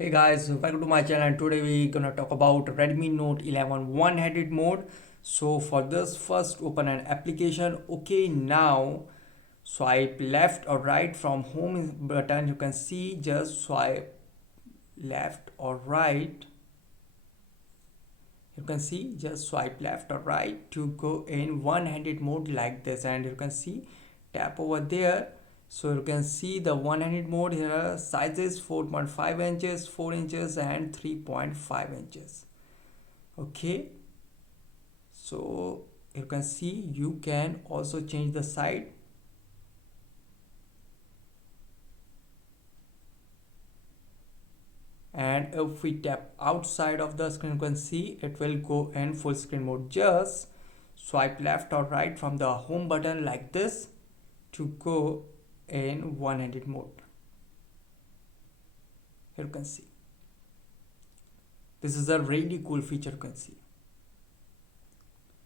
Hey guys, welcome to my channel and today we're gonna talk about Redmi Note 11 one-handed mode. So for this, first open an application. Okay, now swipe left or right from home button. You can see just swipe left or right. You can see just swipe left or right to go in one-handed mode like this, and you can see tap over there. So you can see the one-handed mode here, sizes 4.5 inches, 4 inches and 3.5 inches. Okay, so you can see you can also change the side, and if we tap outside of the screen, you can see it will go in full screen mode. Just swipe left or right from the home button like this to go in one-handed mode. Here you can see this is a really cool feature. You can see,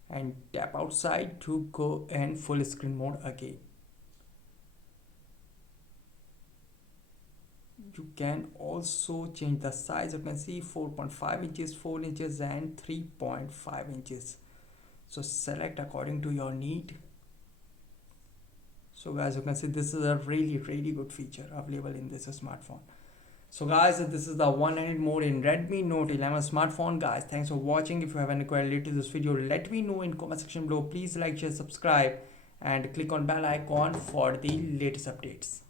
and tap outside to go in full screen mode again. You can also change the size. You can see 4.5 inches, 4 inches and 3.5 inches. So select according to your need. So guys, you can see this is a really good feature available in this smartphone. So guys, this is the one-handed mode in Redmi Note 11 smartphone. Guys, thanks for watching. If you have any query related to this video, let me know in comment section below. Please like, share, subscribe and click on bell icon for the latest updates.